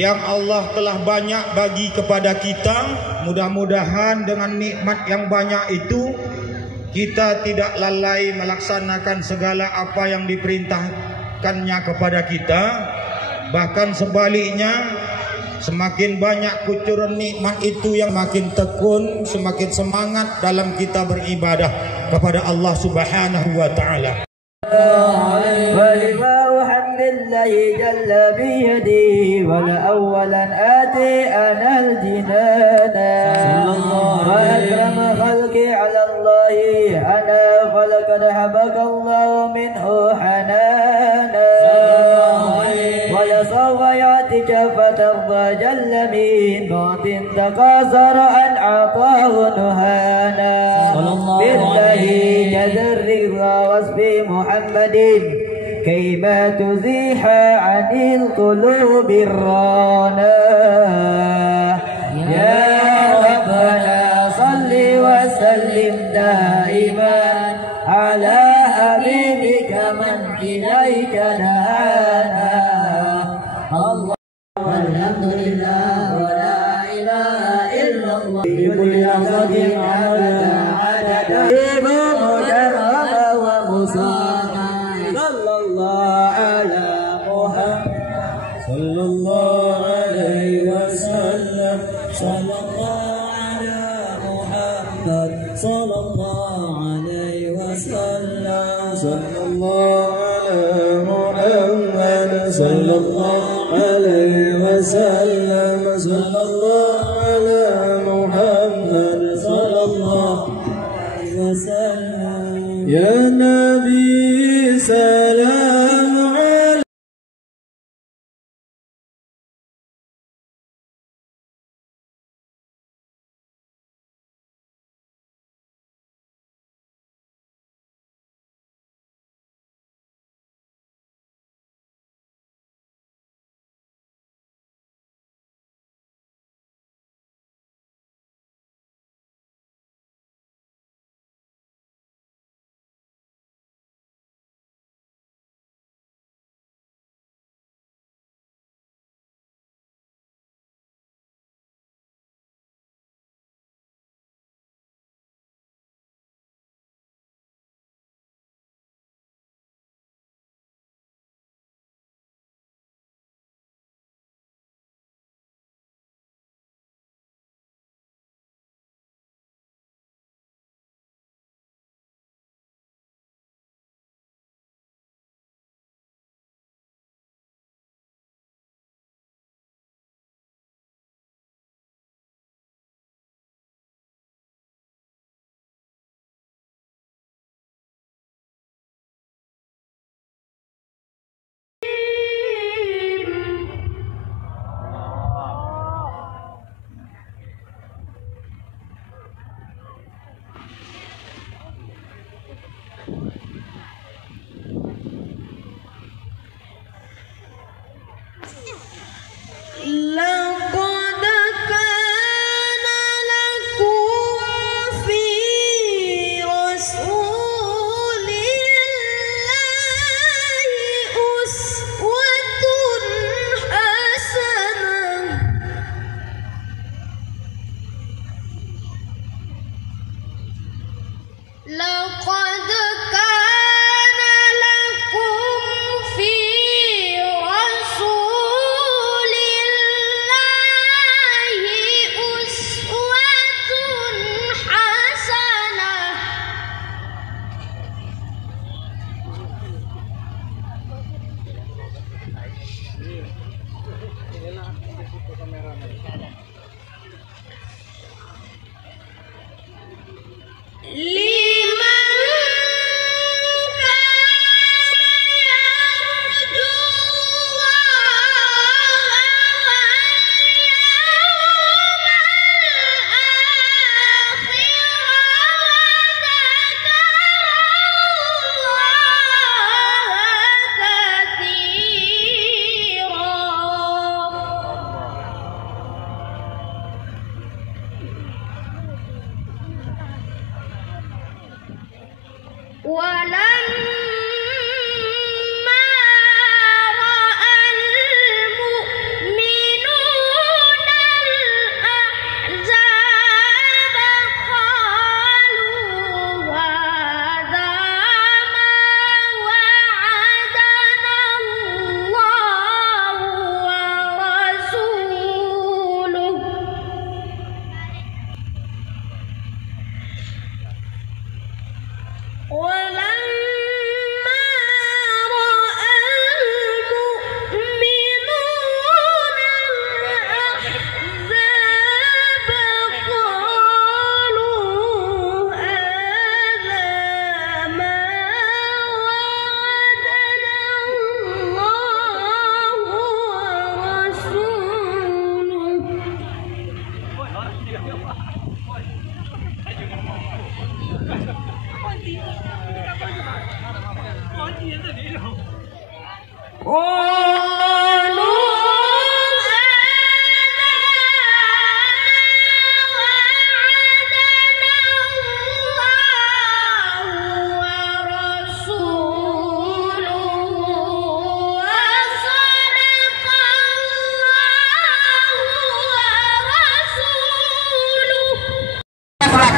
yang Allah telah banyak bagi kepada kita. Mudah-mudahan dengan nikmat yang banyak itu kita tidak lalai melaksanakan segala apa yang diperintahkannya kepada kita. Bahkan sebaliknya, semakin banyak kucuran nikmat itu yang makin tekun, semakin semangat dalam kita beribadah kepada Allah Subhanahu wa taala. الله جل بيدي ولأولا آتي أنا الجنان وأكرم خلقي على الله أنا فلقد حبك الله منه حنانا ولسوف يأتيك فترضى جل من موت تقاصر أن أعطاه نهانا بالله جزر الرضا وصفي محمد كيما تزيح عن القلوب الرانا يا ربنا صل وسلم دائما على حبيبك من إليك نهانا الله والحمد لله ولا إله إلا الله بكل لحظة عدد مجرد ومصانا صلى الله على محمد صلى الله عليه وسلم صلى الله على محمد صلى الله عليه وسلم صلى الله على محمد صلى الله عليه وسلم صلى الله على محمد صلى الله عليه وسلم يا نبي سلام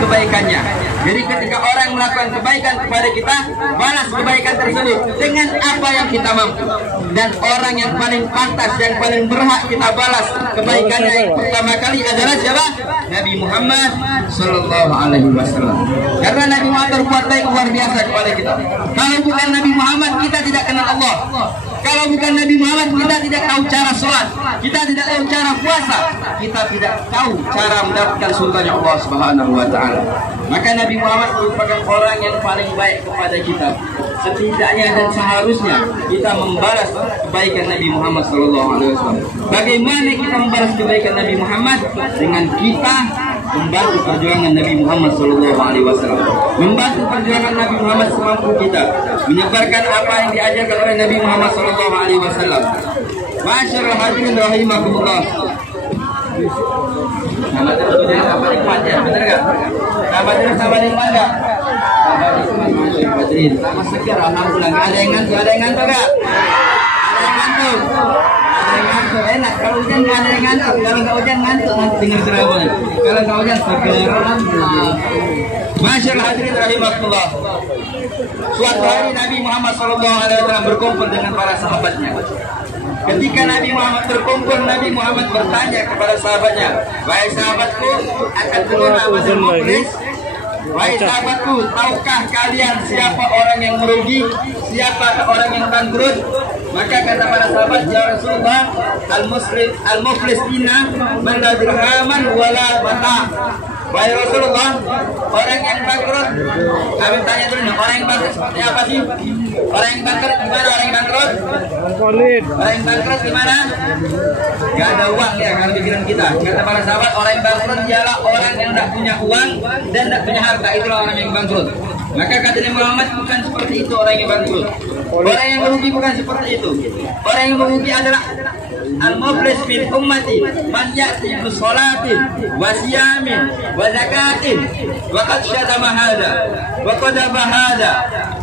Kebaikannya. Jadi ketika orang melakukan kebaikan kepada kita, balas kebaikan tersebut dengan apa yang kita mampu. Dan orang yang paling pantas, yang paling berhak kita balas kebaikannya yang pertama kali adalah siapa? Nabi Muhammad Sallallahu Alaihi Wasallam. Karena Nabi Muhammad berbuat baik luar biasa kepada kita. Kalau bukan Nabi Muhammad, kita tidak kenal Allah. Kalau bukan Nabi Muhammad, kita tidak tahu cara sholat, kita tidak tahu cara puasa, kita tidak tahu cara mendapatkan surganya Allah Subhanahu wa Ta'ala. Maka Nabi Muhammad merupakan orang yang paling baik kepada kita. Setidaknya dan seharusnya kita membalas kebaikan Nabi Muhammad SAW. Bagaimana kita membalas kebaikan Nabi Muhammad? Dengan kita membantu perjuangan Nabi Muhammad SAW, membantu perjuangan Nabi Muhammad semampu kita, menyebarkan apa yang diajarkan oleh Nabi Muhammad SAW. Masyaallah hadirin rahimakumullah. Nama terus jangan sama nikmat ya, benar nggak? Nama terus sama nikmat nggak? Nama segar, alhamdulillah. Nggak ada yang ngantuk, ada yang ngantuk nggak? Ada yang ngantuk. Enak, kalau hujan nggak ada yang ngantuk, kalau nggak hujan ngantuk nanti dengar ceramah. Kalau nggak hujan segar, alhamdulillah. Masyaallah hadirin rahimakumullah. Suatu hari Nabi Muhammad SAW berkumpul dengan para sahabatnya. Ketika Nabi Muhammad berkumpul, Nabi Muhammad bertanya kepada sahabatnya, wahai sahabatku, akan turun Amadul Muflis? Wahai sahabatku, tahukah kalian siapa orang yang merugi? Siapa orang yang bangkrut? Maka kata para sahabat, ya Rasulullah, al-muflisina man la dirhaman wala mata. Wahai Rasulullah, orang yang bangkrut, kami tanya dulu nih, orang yang bangkrut seperti apa sih? Orang yang bangkrut gimana? Orang yang bangkrut? Orang yang bangkrut gimana? Gak ada uang ya, kalau pikiran kita. Kata para sahabat, orang yang bangkrut ialah orang yang tidak punya uang dan tidak punya harta. Itulah orang yang bangkrut. Maka kata Nabi Muhammad, bukan seperti itu orang yang bangkrut. Orang yang merugi bukan seperti itu. Orang yang merugi adalah al-muflis min ummati man ya'ti bi sholatin wa siyamin wa zakatin wa qad syatama hada wa qadaba hada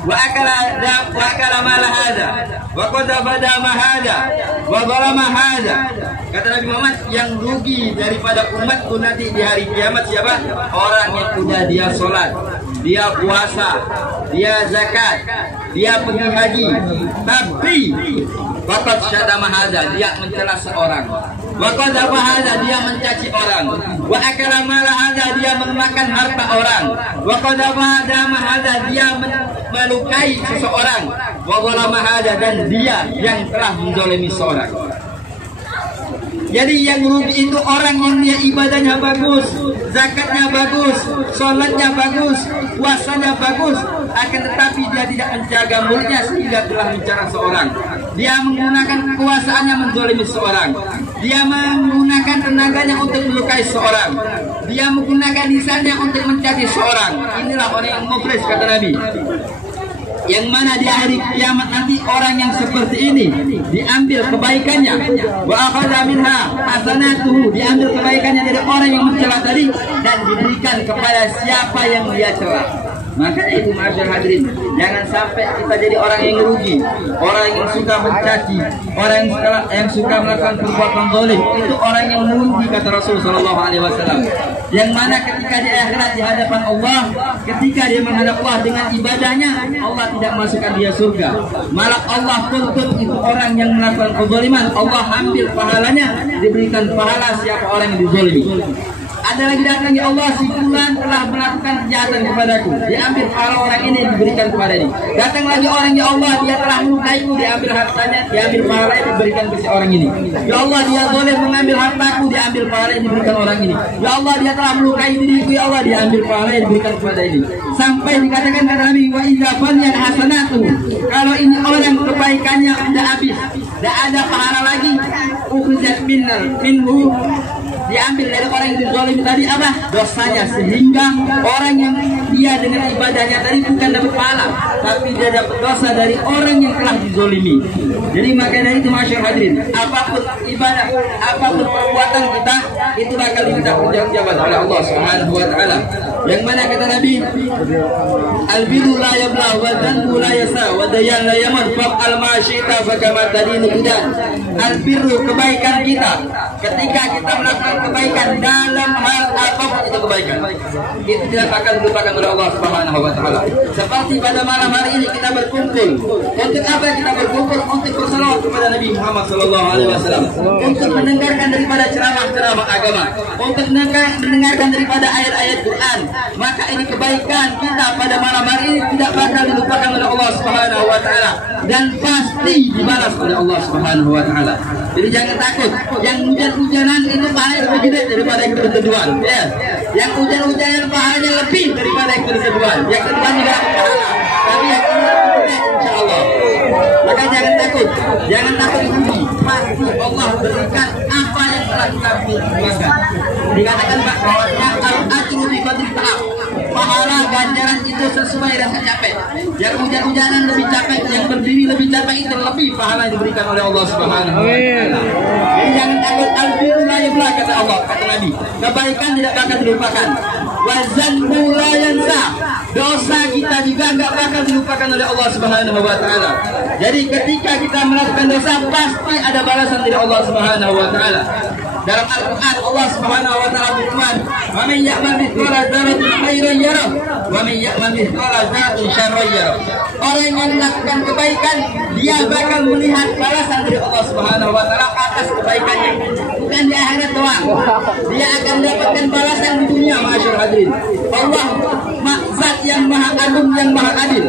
wa akala mala hada wa qadaba dama hada wa zalama hada. Kata Nabi Muhammad, yang rugi daripada umatku nanti di hari kiamat siapa? Orang yang sudah dia sholat, dia puasa, dia zakat, dia pergi haji, tapi waqad syatama hadza, dia mencela seorang, waqad hadza, dia mencaci orang, wa akala mala hadza, dia memakan harta orang, waqad hadza, dia melukai seseorang, wa zalama hadza, dan dia yang telah menzalimi seorang. Jadi yang rugi itu orang yang dia ibadahnya bagus, zakatnya bagus, sholatnya bagus, puasanya bagus, akan tetapi dia tidak menjaga mulutnya sehingga telah mencela seorang. Dia menggunakan kekuasaannya menzalimi seorang. Dia menggunakan tenaganya untuk melukai seorang. Dia menggunakan lisannya untuk mencaci seorang. Inilah orang yang muflis, kata Nabi. Yang mana di hari kiamat nanti orang yang seperti ini diambil kebaikannya, wa akhadha minha hasanatuhu, diambil kebaikannya dari orang yang mencela tadi dan diberikan kepada siapa yang dia cela. Maka itu masyarakat hadirin, jangan sampai kita jadi orang yang rugi, orang yang suka mencaci, orang yang suka melakukan perbuatan zalim. Itu orang yang merugi, kata Rasul sallallahu alaihi wasallam. Yang mana ketika di akhirat di hadapan Allah, ketika dia menghadap Allah dengan ibadahnya, Allah tidak masukkan dia surga. Malah Allah tuntut itu orang yang melakukan kezaliman, Allah ambil pahalanya, diberikan pahala siapa orang yang dizalimi. Ada lagi datang, ya Allah, si fulan telah melakukan kejahatan kepadaku, diambil pahala orang ini, diberikan kepada dia. Datang lagi orang, ya Allah, dia telah melukaiku, diambil hartanya, diambil pahalanya, diberikan ke si orang ini. Ya Allah, dia boleh mengambil hartaku, diambil pahalanya, diberikan orang ini. Ya Allah, dia telah melukai diriku, ya Allah, diambil pahalanya, diberikan kepada ini. Sampai dikatakan kata Nabi, wa idza faniyat hasanatu, kalau ini orang kebaikannya sudah habis, tidak ada pahala lagi, ukhrijat minhu, diambil dari orang yang dizalim tadi apa? Dosanya, sehingga orang yang dia dengan ibadahnya tadi bukan dapat pahala, tapi dia dapat dosa dari orang yang telah dizalimi. Jadi maka dari itu masyarakat hadirin, apapun ibadah, apapun perbuatan kita, itu bakal diminta pertanggungjawaban oleh Allah Subhanahu wa taala. Yang mana kata Nabi, al-birru la yabla wa dhanbu la yasa wa dayan la yaman fa'al ma syi'ta fa kama tadinu bidan. Al-birru, kebaikan kita, ketika kita melakukan kebaikan dalam hal apapun itu kebaikan, itu tidak akan dilupakan oleh Allah Subhanahu wa taala. Seperti pada malam hari ini kita berkumpul. Untuk apa kita berkumpul? Untuk berselawat kepada Nabi Muhammad sallallahu alaihi wasallam, untuk mendengarkan daripada ceramah-ceramah agama, untuk mendengarkan daripada ayat-ayat Quran. Maka ini kebaikan kita pada malam hari ini tidak bakal dilupakan oleh Allah Subhanahu wa taala, dan pasti dibalas oleh Allah Subhanahu wa taala. Jadi jangan takut. Yang hujan-hujanan itu pahalanya lebih gede daripada yang keduaan. Ya. Yang hujan-hujanan pahalanya lebih daripada yang keduaan. Yang keduaan juga pahala, tapi yang ini insyaallah. Maka jangan takut. Jangan takut rugi. Pasti Allah berikan apa yang telah kita perjuangkan. Dikatakan bahwasanya al-ajru bi qadri ta'ab. Pahala ganjaran itu sesuai dengan capek. Yang hujan-hujanan lebih capek, yang berdiri lebih capek, itu lebih pahala yang diberikan oleh Allah Subhanahu wa taala. Jadi jangan takut, al-birru la yabla, kata Allah, kata Nabi. Kebaikan tidak bakal dilupakan. Wa zanbu la yansa. Dosa kita juga enggak bakal dilupakan oleh Allah Subhanahu wa taala. Jadi ketika kita melakukan dosa, pasti ada balasan dari Allah Subhanahu wa taala. Dalam Al-Quran Allah Subhanahu wa taala berfirman, "Wa man ya'mal mithqala dzarratin khairan yarah, wa man ya'mal mithqala dzarratin syarran yarah." Orang yang melakukan kebaikan, dia bakal melihat balasan dari Allah Subhanahu wa taala atas kebaikannya. Bukan di akhirat doang. Dia akan mendapatkan balasan di dunia, masyaallah hadirin. Allah Zat yang Maha Agung, yang Maha Adil.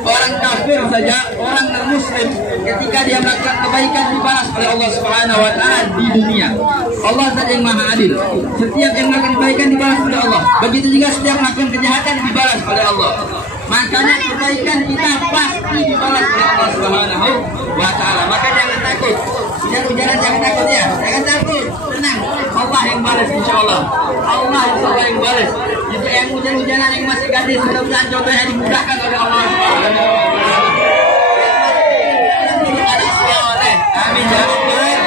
Orang kafir saja, orang non-muslim, ketika dia melakukan kebaikan dibalas oleh Allah Subhanahu wa taala di dunia. Allah saja yang Maha Adil. Setiap yang melakukan kebaikan dibalas oleh Allah. Begitu juga setiap melakukan kejahatan dibalas oleh Allah. Makanya kebaikan kita pasti dibalas oleh Allah Subhanahu wa taala. Maka jangan takut. Hujan-hujanan jangan takut ya. Jangan takut. Tenang. Allah yang balas insyaallah. Allah yang balas. Jadi yang hujan-hujanan yang masih gadis, mudah-mudahan contohnya dimudahkan oleh Allah Subhanahu wa taala. Amin ya rabbal.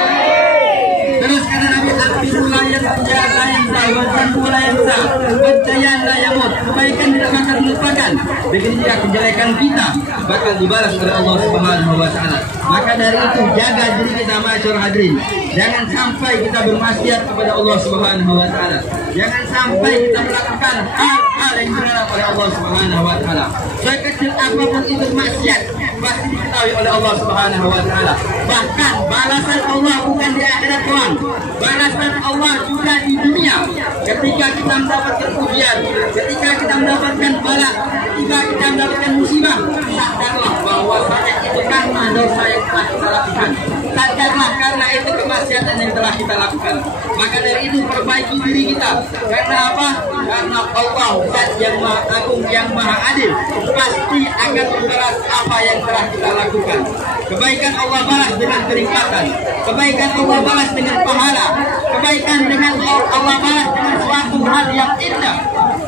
Terus kata Nabi, al-birru la yansa wa zanbu la yansa wa dayan la yamut. Kebaikan tidak bakal dilupakan. Begitu juga kejelekan kita bakal dibalas oleh Allah Subhanahu wa taala. Maka dari itu jaga diri kita, masyarakat hadirin. Jangan sampai kita bermaksiat kepada Allah Subhanahu wa taala. Jangan sampai kita melakukan hal-hal yang dilarang oleh Allah Subhanahu wa taala. Sekecil apapun itu maksiat, pasti diketahui oleh Allah Subhanahu wa taala. Bahkan balasan Allah bukan di akhirat doang. Balasan Allah juga di dunia. Ketika kita mendapatkan ujian, ketika kita mendapatkan bala, ketika kita mendapatkan musibah, sadarlah bahwasanya itu karena dosa yang telah kita lakukan. Sadarlah karena itu kemaksiatan yang telah kita lakukan. Maka dari itu perbaiki diri kita. Karena apa? Karena Allah Zat yang Maha Agung, yang Maha Adil, pasti akan membalas apa yang telah kita lakukan. Kebaikan Allah balas dengan kenikmatan. Kebaikan Allah balas dengan pahala. Kebaikan dengan Allah balas dengan suatu hal yang indah.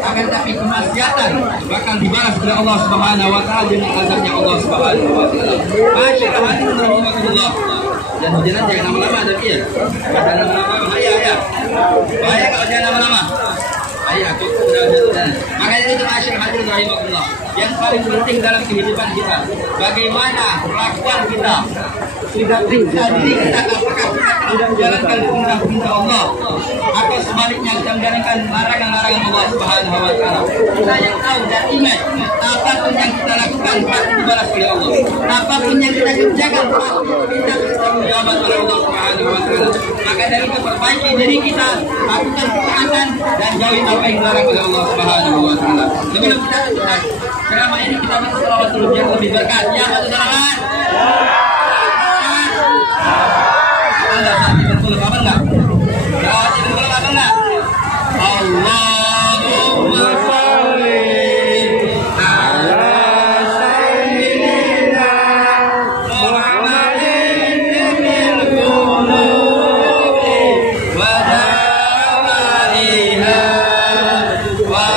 Akan tapi kemaksiatan bakal dibalas oleh Allah Subhanahu wa taala dengan azabnya Allah Subhanahu wa taala. Masyaallah hadirin rahimakumullah. Dan hujanan jangan lama-lama, tapi ya. Jangan lama-lama bahaya ya. Bahaya kalau jangan lama-lama. Ayah, sudah. Makanya itu masyarakat hadir rahimahullah. Yang paling penting dalam kehidupan kita, bagaimana perlakuan kita, sudah periksa diri kita apakah kita sudah menjalankan perintah Allah atau sebaliknya kita menjalankan larangan-larangan Allah Subhanahu wa taala. Kita yang tahu dan ingat, apapun yang kita lakukan pasti dibalas oleh Allah. Apapun yang kita kerjakan pasti kita bertanggung oleh Allah Subhanahu wa taala. Maka dari itu perbaiki diri kita, lakukan ketaatan dan jauhi apa yang dilarang oleh Allah Subhanahu wa taala. Sebelum kita tuntas selama ini kita baca shalawat yang lebih berkah. Ya, saudara. Anda sakit betul apa enggak? Shalawat itu betul apa enggak? Allahumma sholli ala sayyidina Muhammadin bil qulubi wa dawaiha wa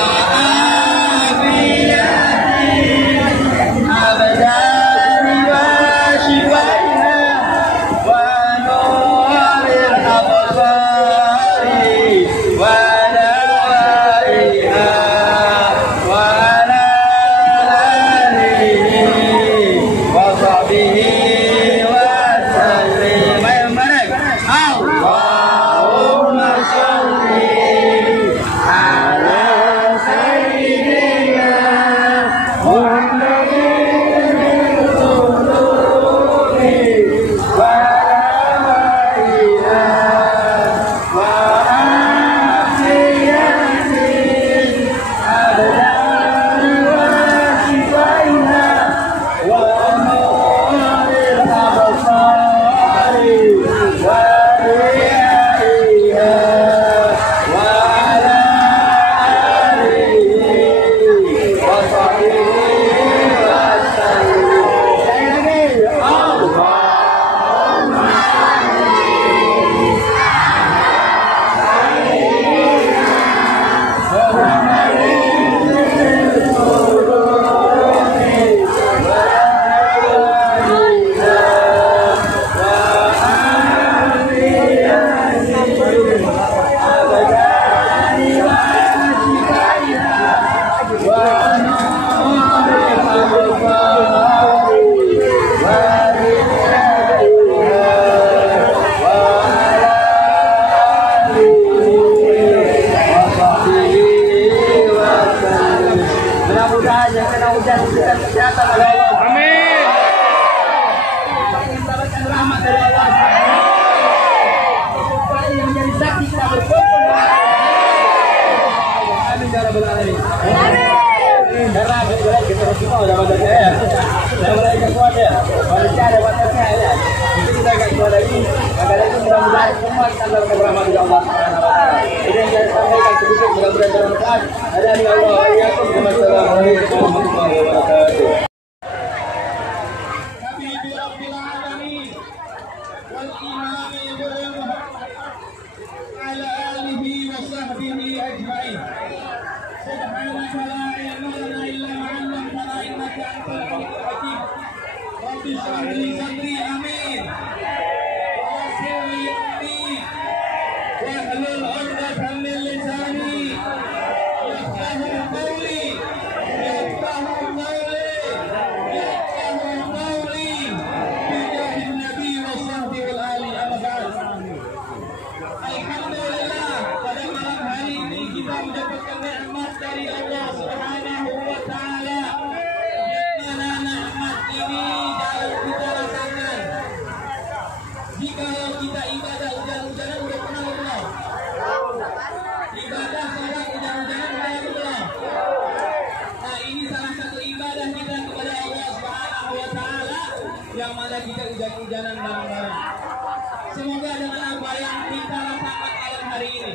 Semoga dengan apa yang kita rasakan malam hari ini,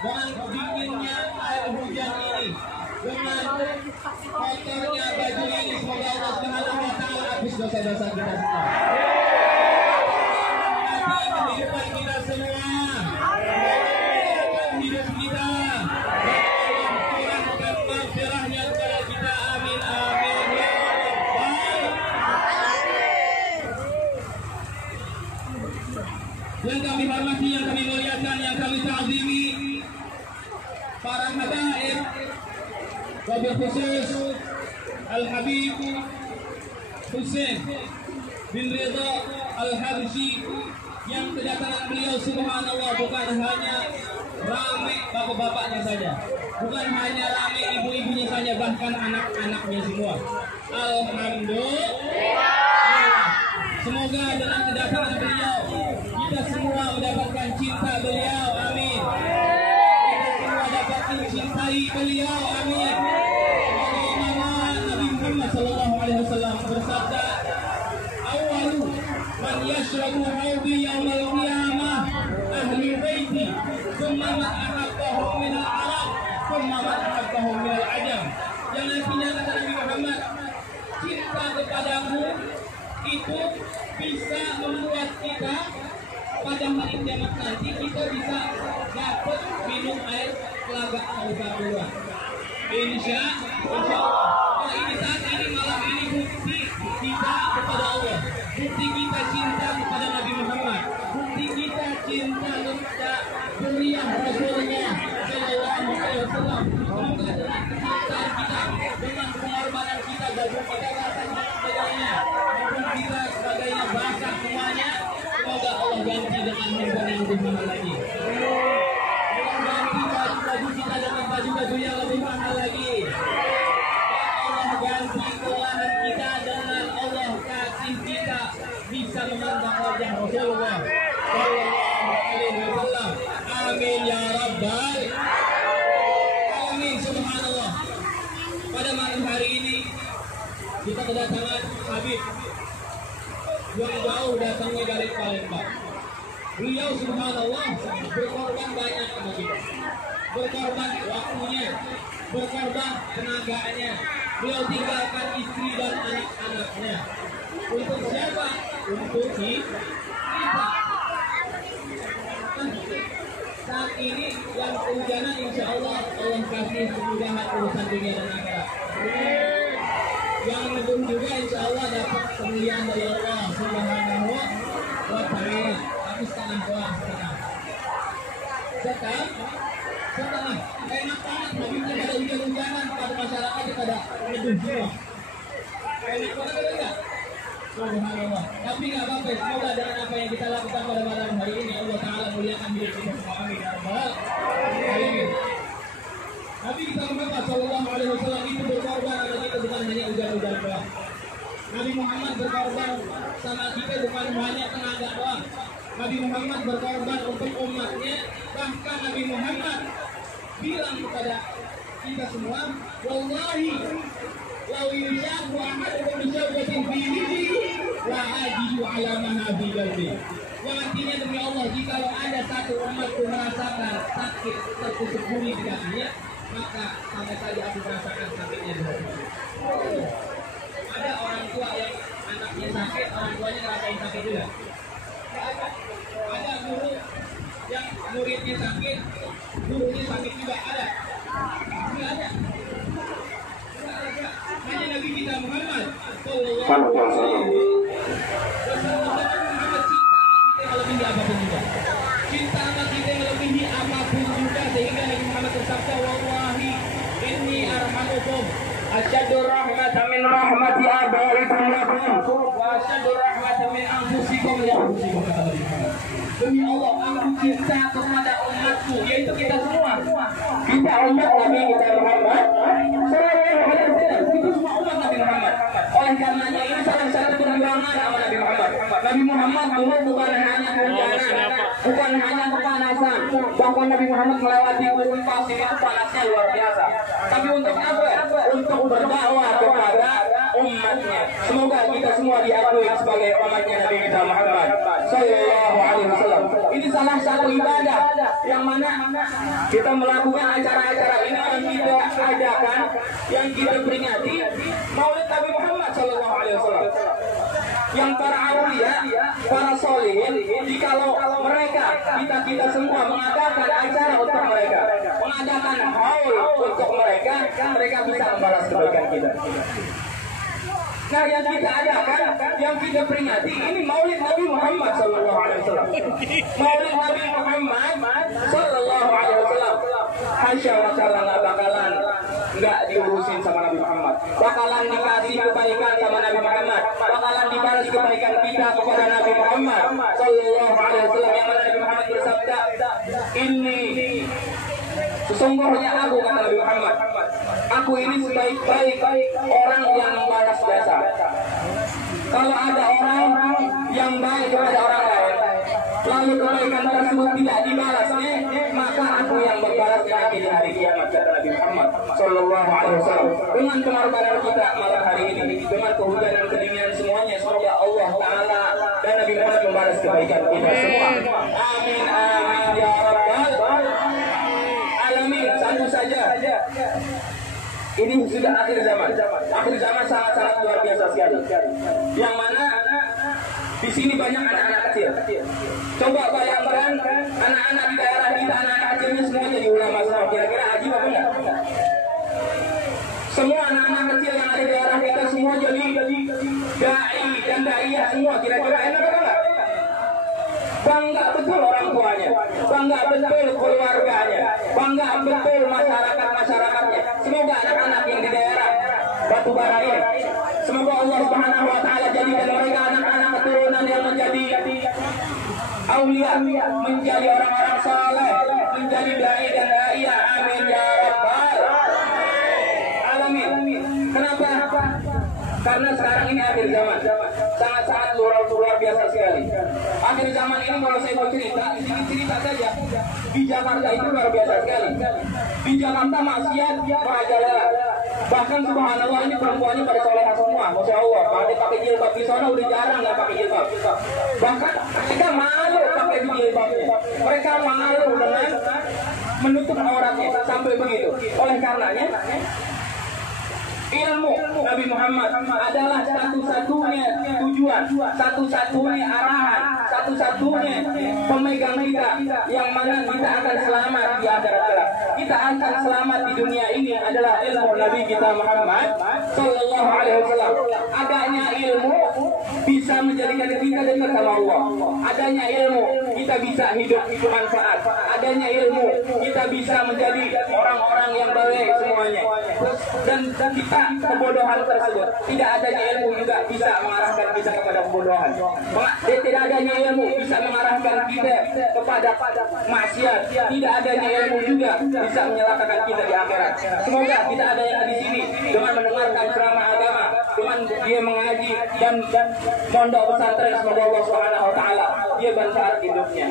dengan dinginnya air hujan ini, dengan kotornya baju ini, semoga Allah Subhanahu wa taala hapus dosa-dosa kita semua. Kehidupan kita semua, hidup kita, kurangkan maghfirahnya kepada kita. Amin amin ya Yang kami hormati, yang kami muliakan, yang kami ta'zimi, para hadirin wabil khusus Al-Habib Husain bin Ridha Al-Habsyi, yang kedatangan beliau subhanallah bukan hanya ramai bapak-bapaknya saja, bukan hanya ramai ibu-ibunya saja, bahkan anak-anaknya semua. Alhamdulillah. Semoga dengan kedatangan beliau kita semua mendapatkan cinta beliau, amin. Kita semua dapat mencintai beliau, amin. Nabi Muhammad SAW bersabda, "Awalu man yashrabu hawdi yawmal qiyamah ahli baiti, thumma man ahabbahum min al-arab, thumma man ahabbahum min al-ajam." Yang artinya kata Nabi Muhammad, cinta kepadamu itu bisa membuat kita pada hari kiamat nanti kita bisa dapat minum air telaga Al-Fatihah. Insya Allah. Nah, ini saat ini malam ini bukti kita kepada Allah, bukti kita cinta kepada Nabi Muhammad, bukti kita cinta kepada beliau Rasulnya Sallallahu Alaihi Wasallam. Semoga dengan kecintaan kita, dengan pengorbanan kita, bagi kita rasanya sebagainya, maupun kita sebagainya bahasa semuanya, semoga Allah ganti dengan handphone yang lebih mahal lagi. Ganti baju kita dengan baju-baju yang lebih mahal lagi. Allah ganti keuangan kita dengan Allah kasih kita bisa memandang wajah Rasulullah Sallallahu Alaihi Wasallam. Amin ya Rabbal Alamin. Subhanallah. Pada malam hari ini kita kedatangan Habib yang jauh datangnya dari Palembang. Beliau subhanallah berkorban banyak sama kita, berkorban waktunya, berkorban tenaganya. Beliau tinggalkan istri dan anak-anaknya. Untuk siapa? Untuk kita. Saat ini yang kehujanan insya Allah kasih kemudahan urusan dunia dan akhirat. Yang mendung juga insya Allah dapat kemuliaan dari Allah Subhanahu wa Ta'ala. Tapi setengah doang, setengah enak banget. Tapi pada hujan-hujanan pada masyarakat pada mendung semua. Enak banget enggak? Subhanallah. Tapi nggak apa-apa. Semoga dengan apa yang kita lakukan pada malam hari ini Allah Ta'ala muliakan diri kita semua. Amin ya Rabbal Alamin. Nabi kita Muhammad Sallallahu Alaihi Wasallam itu berkorban sama kita bukan hanya hujan-hujan doang. Nabi Muhammad berkorban sama kita bukan hanya tenaga doang. Nabi Muhammad berkorban untuk umatnya. Bahkan Nabi Muhammad bilang kepada kita semua, wallahi law yushabu ahadukum bisyawbatin fi yadihi la ajidu ala mahabi qalbi. Yang artinya demi Allah, jika ada satu umatku merasakan sakit tertusuk bumi di kakinya, maka sama saja aku merasakan sakitnya di hati. Ada orang tua yang anaknya sakit, orang tuanya ngerasain sakit juga. Ada guru yang muridnya sakit, gurunya sakit juga ada. Tidak ada. Hanya Nabi kita Muhammad Sallallahu Alaihi Wasallam melebihi apapun juga. Cinta sama kita melebihi apapun juga, sehingga Nabi Muhammad bersabda, wallahi inni arhamukum asyaddu rahmatan min rahmati abaikum lakum wa asyaddu rahmatan min anfusikum ya demi Allah, aku cinta kepada umatku, yaitu kita semua. Kita umat Nabi kita Muhammad Sallallahu Alaihi Wasallam. Kita semua umat Nabi Muhammad. Oleh karenanya ini salah satu perjuangan sama Nabi Muhammad. Nabi Muhammad bukan hanya hujanan, bukan hanya kepanasan. Bahkan Nabi Muhammad melewati gunung pasir itu panasnya luar biasa. Tapi untuk apa? Untuk berdakwah kepada umatnya. Semoga kita semua diakui sebagai umatnya Nabi kita Muhammad Sallallahu Alaihi Wasallam. Ini salah satu ibadah yang mana kita melakukan acara-acara ini yang kita adakan, yang kita peringati Maulid Nabi Muhammad Sallallahu Alaihi Wasallam. Yang para aulia, para solihin, jikalau mereka, kita semua mengadakan acara untuk mereka, mengadakan haul untuk mereka, mereka bisa membalas kebaikan kita. Nah, yang kita adakan, yang kita peringati, ini Maulid Nabi Muhammad Sallallahu Alaihi Wasallam. Maulid Nabi Muhammad Sallallahu Alaihi Wasallam. Hasya wa jalla nggak bakalan nggak diurus Husain sama Nabi Muhammad. Bakalan dikasih kebaikan sama Nabi Muhammad. Bakalan dibalas kebaikan kita kepada Nabi Muhammad sallallahu alaihi wasallam, yang mana Nabi Muhammad bersabda, "Ini sesungguhnya aku," kata Nabi Muhammad, "aku ini sebaik-baik orang yang membalas jasa." Kalau ada orang yang baik kepada orang lain, lalu kebaikan tersebut tidak dibalasnya, maka aku yang berbalas nanti di hari kiamat, kata Nabi Muhammad sallallahu alaihi wasallam. Dengan pengorbanan kita malam hari ini, dengan kehujanan kedinginan semuanya, semoga Allah Taala dan Nabi Muhammad membalas kebaikan kita semua. Amin amin ya rabbal alamin. Satu saja. Ini sudah akhir zaman. Akhir zaman sangat-sangat luar biasa sekali. Yang mana di sini banyak anak-anak kecil. Coba bayangkan anak-anak di daerah kita, anak-anak kecilnya semua jadi ulama semua. Kira-kira ajib apa enggak? Semua anak-anak kecil yang ada di daerah kita semua jadi dai dan daiyah semua. Kira-kira enak apa enggak? Bangga betul orang tuanya, bangga betul keluarganya, bangga betul masyarakatnya. Semoga anak-anak yang di daerah Batubara ini, semoga Allah Subhanahu wa taala jadikan mereka anak-anak keturunan yang menjadi aulia, menjadi orang-orang saleh, menjadi dai dan daiyah. Amin ya rabbal alamin. Kenapa? Karena sekarang ini akhir zaman, sangat-sangat luar biasa sekali. Akhir zaman ini kalau saya mau cerita saja, di Jakarta itu luar biasa sekali. Di Jakarta maksiat merajalela. Bahkan subhanallah ini perempuannya pada soleha semua, masya Allah. Pakai jilbab di sana udah jarang nggak pakai jilbab. Bahkan mereka malu pakai jilbabnya. Mereka malu dengan menutup auratnya sampai begitu. Oleh karenanya, ilmu Nabi Muhammad adalah satu-satunya tujuan, satu-satunya arahan, satu-satunya pemegang kita, yang mana kita akan selamat di akhirat kelak. Kita akan selamat di dunia ini adalah ilmu Nabi kita Muhammad sallallahu alaihi wasallam. Adanya ilmu bisa menjadikan kita dekat sama Allah. Adanya ilmu kita bisa hidup bermanfaat. Adanya ilmu kita bisa menjadi orang-orang yang baik semuanya. Dan kita kebodohan tersebut, tidak adanya ilmu juga bisa mengarahkan kita kepada kebodohan. Tidak adanya ilmu bisa mengarahkan kita kepada maksiat. Tidak adanya ilmu juga bisa menyelakakan kita di akhirat. Semoga kita ada yang di sini dengan mendengarkan ceramah agama, dengan dia mengaji dan mondok pesantren, semoga Allah Subhanahu wa taala dia manfaat hidupnya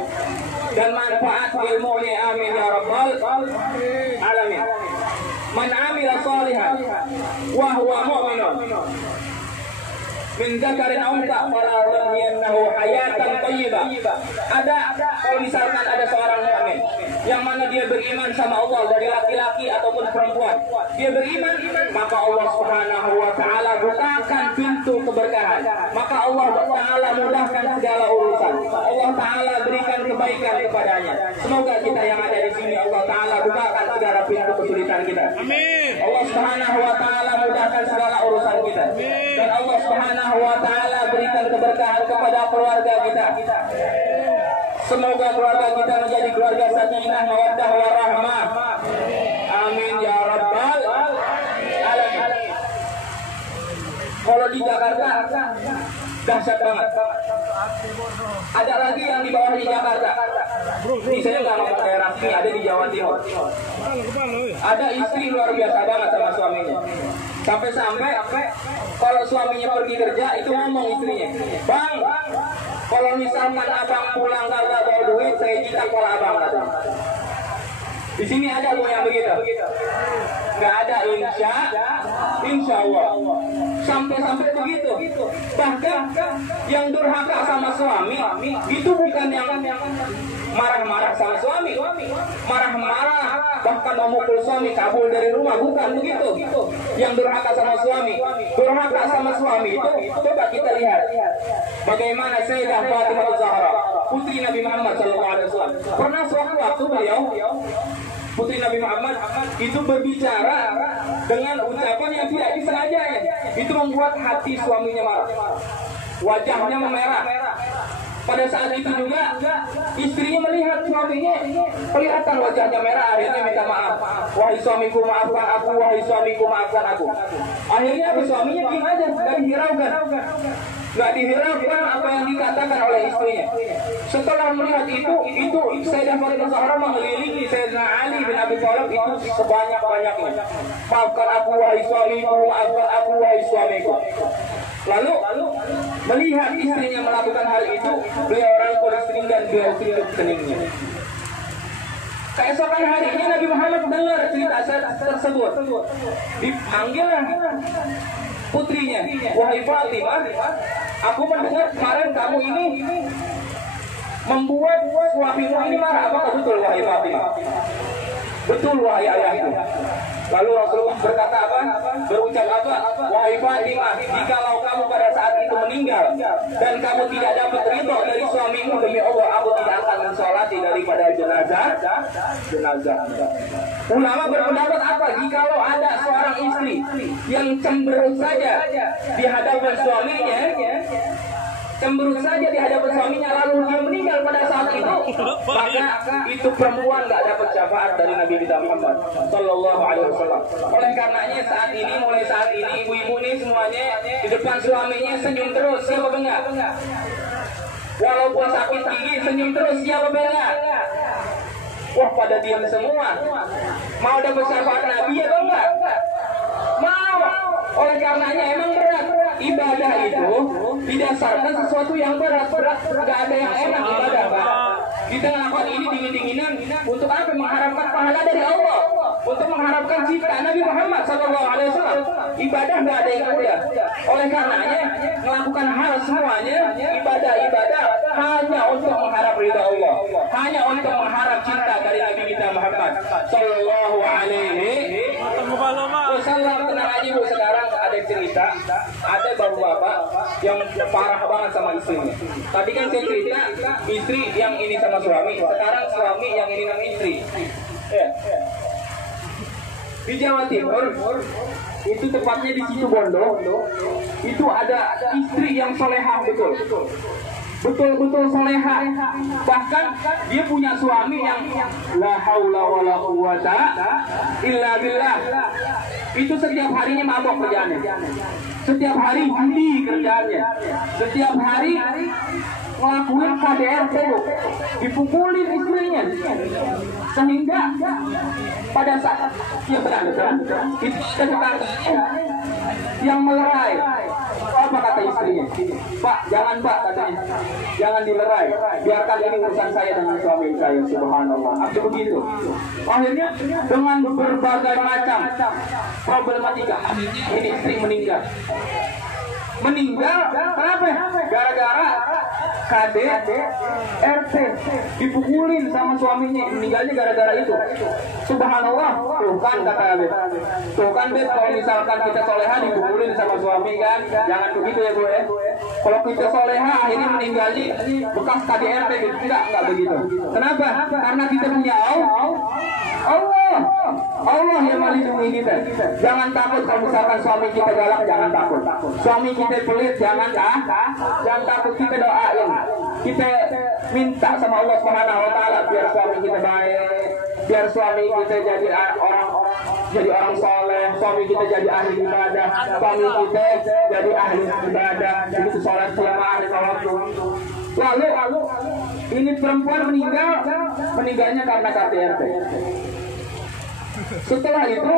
dan manfaat ilmunya. Amin ya rabbal alamin. Man amila salihan wa huwa mu'minun min dzakarin aw untha falanuhyiyannahu hayatan thayyibah. Ada kalau misalkan ada seorang mukmin yang mana dia beriman sama Allah, dari laki-laki ataupun perempuan, dia beriman, maka Allah Subhanahu wa taala bukakan pintu keberkahan, maka Allah taala mudahkan segala urusan, Allah taala berikan kebaikan kepadanya. Semoga kita yang ada di sini Allah taala bukakan segala pintu kesulitan kita. Amin. Allah Subhanahu wa taala mudahkan segala urusan kita. Dan Allah Subhanahu wa taala berikan keberkahan kepada keluarga kita. Semoga keluarga kita menjadi keluarga sakinah, mawaddah warahmah. Amin ya rabbal alamin. Kalau di Jakarta dahsyat banget. Ada lagi yang di bawah di Jakarta. Ini saya nggak ngomong daerah sini, ada di Jawa Timur. Ada istri luar biasa banget sama suaminya. Sampai-sampai kalau suaminya pergi kerja itu ngomong istrinya, "Bang, kalau misalkan abang pulang kagak bawa duit, saya jitak kepala abang." Di sini ada loh yang begitu. Nggak ada insya Allah. Sampai begitu. Bahkan yang durhaka sama suami itu bukan yang marah-marah sama suami, marah-marah bahkan memukul suami, kabur dari rumah, bukan begitu. Yang durhaka sama suami itu, coba kita lihat bagaimana Sayyidah Fatimah Zahra, putri Nabi Muhammad SAW. Pernah suatu waktu beliau, putri Nabi Muhammad itu berbicara dengan ucapan yang tidak disengajanya. Itu membuat hati suaminya marah, wajahnya memerah. Pada saat itu juga istrinya melihat suaminya kelihatan wajahnya merah, akhirnya minta maaf. Wahai suamiku maafkan aku, wahai suamiku maafkan aku. Akhirnya suaminya diam aja, nggak dihiraukan. Nggak dihiraukan apa yang dikatakan oleh istrinya. Setelah melihat itu Sayyidah Fatimah Zahra mengelilingi Sayyidina Ali bin Abi Thalib itu sebanyak-banyaknya. Maafkan aku wahai suamiku, maafkan aku wahai suamiku. Lalu melihat istrinya melakukan hal itu, beliau rangkul istri dan beliau tutup keningnya. Keesokan harinya Nabi Muhammad dengar cerita tersebut. Dipanggillah putrinya, wahai Fatimah, aku mendengar kemarin kamu ini membuat suamimu ini marah. Apakah betul wahai Fatimah? Betul wahai ayahku. Lalu Rasulullah berkata apa? Berucap apa? Wahai Fatimah, jikalau kamu pada saat itu meninggal dan kamu tidak dapat ridho dari suamimu, demi Allah aku tidak akan mensolati daripada jenazah. Ulama berpendapat apa? Jikalau ada seorang istri yang cemberut saja di hadapan suaminya, lalu dia meninggal pada saat itu, maka itu perempuan nggak dapat syafaat dari Nabi kita Muhammad Sallallahu Alaihi Wasallam. Oleh karenanya mulai saat ini ibu-ibu ini semuanya di depan suaminya senyum terus, siapa bengak? Walaupun sakit gigi senyum terus, siapa bengak? Wah, pada diam semua. Mau dapat syafaat Nabi ya enggak? Mau. Oleh karenanya emang berat. Ibadah itu didasarkan sesuatu yang berat. Gak ada yang enak ibadah, Pak. Kita melakukan ini dingin-dinginan untuk apa? Mengharapkan pahala dari Allah, untuk mengharapkan cipta Nabi Muhammad SAW. Ibadah gak ada yang mudah. Oleh karenanya melakukan hal semuanya ibadah hanya untuk mengharap ridha Allah, hanya untuk mengharap cinta dari Nabi kita Muhammad Sallallahu Alaihi Wasallam. Tenang aja Bu, sekarang ada cerita, ada bapak yang parah banget sama istrinya. Tadi kan saya cerita istri yang ini sama suami, sekarang suami yang ini sama istri. Ya. Di Jawa Timur, itu tepatnya di Situbondo, itu ada istri yang solehah betul-betul solehah. Bahkan dia punya suami yang la haula wala quwata illa billah. Itu setiap harinya mabok kerjaannya, setiap hari judi kerjaannya, setiap hari ngelakuin KDRT, dipukulin istrinya, sehingga pada saat dia benar itu yang melerai. Apa kata istrinya? Pak, jangan Pak, katanya, jangan dilerai, biarkan ini urusan saya dengan suami saya. Subhanallah, apa begitu? Akhirnya dengan berbagai macam problematika, ini istri meninggal. Kenapa? Gara-gara KDRT, dipukulin sama suaminya, meninggalnya gara-gara itu. Subhanallah, tuh kan kata Abed, tuh kan Beb, kalau misalkan kita soleha dipukulin sama suami kan, jangan begitu ya Bu ya. Kalau kita soleha akhirnya meninggalnya bekas KDRT gitu, enggak begitu. Kenapa? Karena kita punya Allah yang melindungi kita. Jangan takut kalau misalkan suami kita galak, jangan takut. Suami kita pelit, jangan takut. Kita doain, kita minta sama Allah Subhanahu Wa Taala biar suami kita baik, biar suami kita jadi orang soleh, suami kita jadi ahli ibadah, suami kita jadi ahli ibadah, begitu sholat siang hari waktu. Lalu ini perempuan meninggalnya karena KDRT. Setelah itu,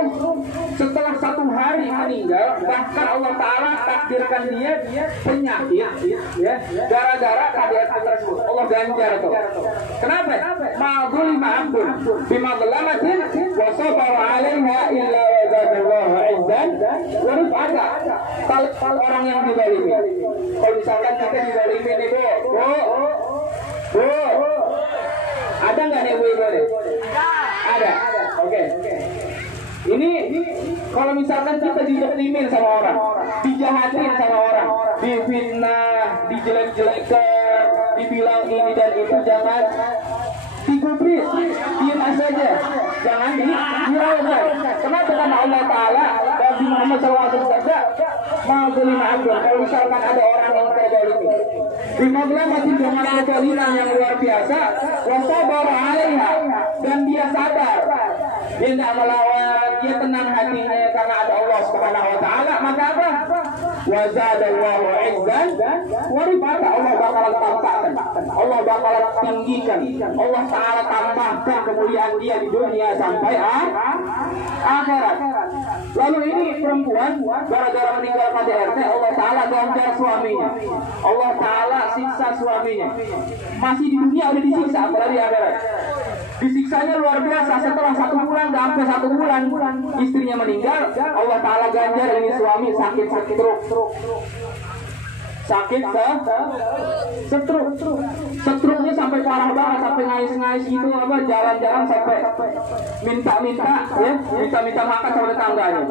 setelah 1 hari meninggal, bahkan Allah Ta'ala takdirkan dia penyakit, ya, gara-gara KDRT tersebut. Allah ganjar tuh. Kenapa? Ma'adul ma'abdul bimadlamatin wa sabara 'alaiha illa wazadallahu 'izzan wa rif'ata. Kalau orang yang dizalimi, kalau misalkan kita dizalimi nih Bu, ada nggak nih Bu? Ada. Oke. Ini kalau misalkan kita dijalimin sama orang, dijahatin sama orang, difitnah, dijelek-jelekan, dibilang ini dan itu, jangan digubris, diam saja, jangan dihiraukan. Kenapa? Karena Allah Ta'ala Nabi Muhammad SAW bersabda, "Ma'zulima abdun." Kalau misalkan ada orang yang terzalimi, bimaghlamatin dengan kezaliman yang luar biasa, wasabara 'alaiha, dan dia sabar, dia tidak melawan, dia tenang hatinya karena ada Allah Subhanahu wa taala, maka apa? Wa zadallahu 'izzan wa rifata. Allah bakalan tampakkan, Allah bakalan tinggikan, Allah taala tambahkan kemuliaan dia di dunia sampai akhirat. Lalu ini perempuan gara-gara meninggal KDRT, Allah taala ganjar suaminya, Allah taala siksa suaminya. Masih di dunia udah disiksa, apalagi akhirat. Disiksanya luar biasa. Setelah 1 bulan, sampai 1 bulan istrinya meninggal, Allah taala ganjar ini suami sakit stroke. Sakit stroke. Stroke-nya sampai parah banget, sampai ngais-ngais gitu, apa jalan-jalan sampai minta-minta makan sama tetangganya.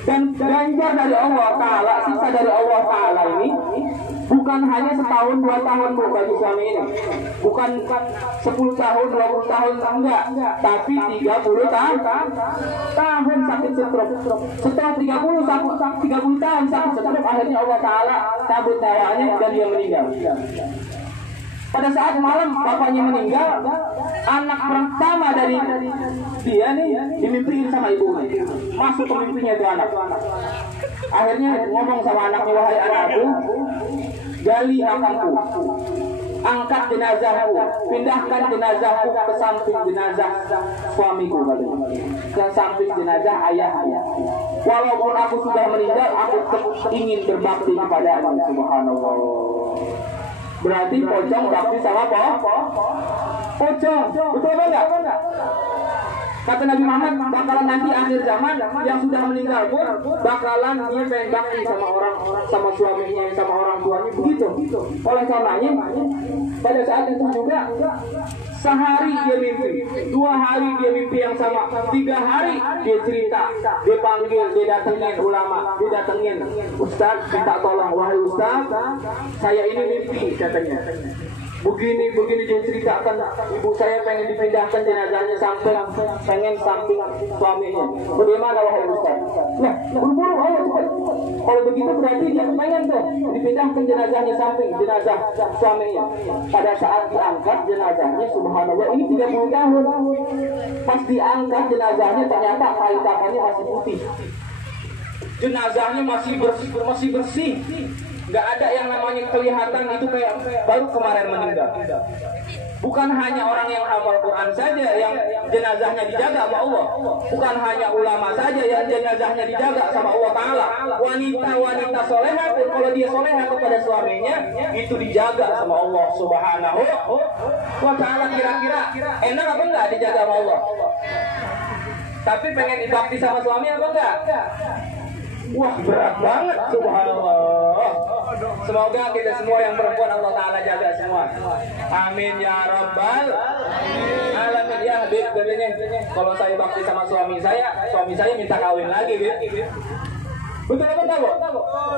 Dan ganjar dari Allah taala, siksa dari Allah taala ini bukan hanya setahun 2 tahun Bu bagi suami ini, bukan 10 tahun 20 tahun enggak, tapi 30 tahun sakit stroke. Setelah 30 tahun sakit stroke, akhirnya Allah taala cabut nyawanya dan dia meninggal. Pada saat malam bapaknya meninggal, anak pertama dari dia nih dimimpiin sama ibunya. Masuk ke mimpinya itu anak. Akhirnya ngomong sama anaknya, "Wahai anakku, gali makamku, angkat jenazahku, pindahkan jenazahku ke samping jenazah suamiku, ke samping jenazah ayahku. Walaupun aku sudah meninggal, aku ingin berbakti kepada-Mu." Subhanallah. Berarti pocong bakti sama pocong. Betul apa enggak? Kata Nabi Muhammad, bakalan nanti akhir zaman yang sudah meninggal pun bakalan dia pengen bakti sama orang, sama suaminya, sama orang tuanya, begitu. Oleh karenanya pada saat itu juga sehari dia mimpi, 2 hari dia mimpi yang sama, 3 hari dia cerita, dia panggil, dia datengin ulama, dia datengin Ustaz, minta tolong, "Wahai Ustaz, saya ini mimpi," katanya. Begini dia ceritakan, ibu saya pengen dipindahkan jenazahnya samping suaminya. Bagaimana wahai Ustaz? Nah, buru-buru ayo cepat. Kalau begitu berarti dia pengen tuh dipindahkan jenazahnya samping jenazah suaminya. Pada saat diangkat jenazahnya, subhanallah, ini 30 tahun. Pas diangkat jenazahnya ternyata kain kafannya masih putih. Jenazahnya masih bersih. Nggak ada yang namanya kelihatan itu kayak baru kemarin meninggal. Bukan hanya orang yang hafal Quran saja yang jenazahnya dijaga sama Allah. Bukan hanya ulama saja yang jenazahnya dijaga sama Allah Ta'ala. Wanita-wanita soleha pun kalau dia soleha kepada suaminya, itu dijaga sama Allah Subhanahu wa Ta'ala. Kira-kira enak apa enggak dijaga sama Allah? Tapi pengen dibakti sama suami apa enggak? Wah, berat banget, subhanallah. Semoga kita semua yang perempuan Allah Ta'ala jaga semua. Amin ya rabbal alamin. Ya Habib, kalau saya bakti sama suami saya minta kawin lagi, Bib. Betul apa enggak, Bu?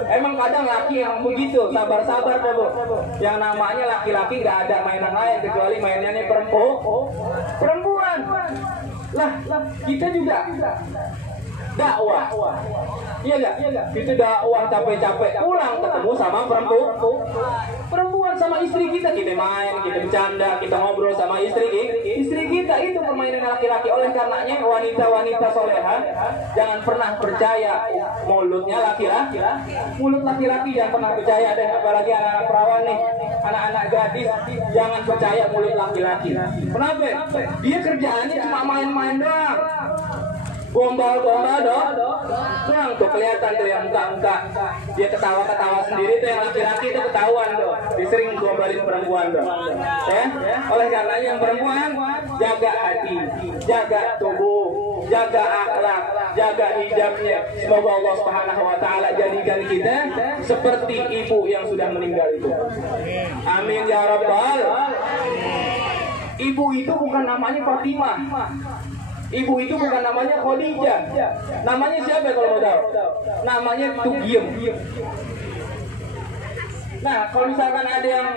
Emang kadang laki yang begitu, sabar-sabar deh, Bu. Yang namanya laki-laki nggak ada mainan lain kecuali mainannya perempuan. Lah, kita juga dakwah, iya gak? Itu dakwah capek-capek, pulang ketemu sama perempuan sama istri kita main, kita bercanda, kita ngobrol sama istri kita. Itu permainan laki-laki. Oleh karenanya wanita-wanita soleha jangan pernah percaya mulutnya laki-laki, mulut laki-laki jangan pernah percaya deh. Apalagi anak-anak perawan nih, anak-anak gadis, jangan percaya mulut laki-laki. Kenapa? Dia kerjaannya cuma main-main doang, gombal-gombal doang tuh, kelihatan tuh yang muka-muka dia ketawa-ketawa sendiri tuh, yang laki-laki itu ketahuan tuh, dia sering gombalin perempuan tuh, ya. Oleh karena yang perempuan jaga hati, jaga tubuh, jaga akhlak, jaga hijabnya. Semoga Allah Subhanahu wa Ta'ala jadikan kita seperti ibu yang sudah meninggal itu. Amin ya rabbal. Ibu itu bukan namanya Fatimah. Ibu itu bukan namanya Khadijah. Namanya siapa kalau mau tahu? Namanya Tugiem. Nah, kalau misalkan ada yang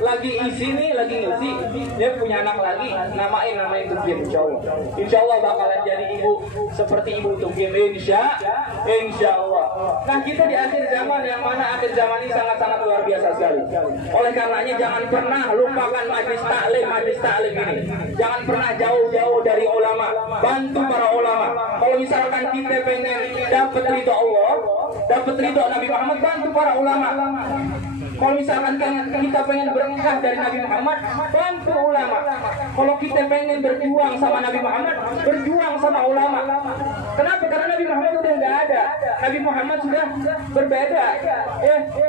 lagi isi nih, lagi ngisi, dia punya anak lagi, namain Tugiem, insya Allah bakalan jadi ibu seperti ibu Tugiem, insya Allah. Nah, kita di akhir zaman, yang mana akhir zaman ini sangat-sangat luar biasa sekali. Oleh karenanya jangan pernah lupakan majlis taklim ini. Jangan pernah jauh-jauh dari ulama. Bantu para ulama. Kalau misalkan kita pengen dapat ridho Allah, dapat ridho Nabi Muhammad, bantu para ulama. Kalau misalkan kita pengen berkah dari Nabi Muhammad, bantu ulama. Kalau kita pengen berjuang sama Nabi Muhammad, berjuang sama ulama. Kenapa? Karena Nabi Muhammad sudah nggak ada. Nabi Muhammad sudah berbeda.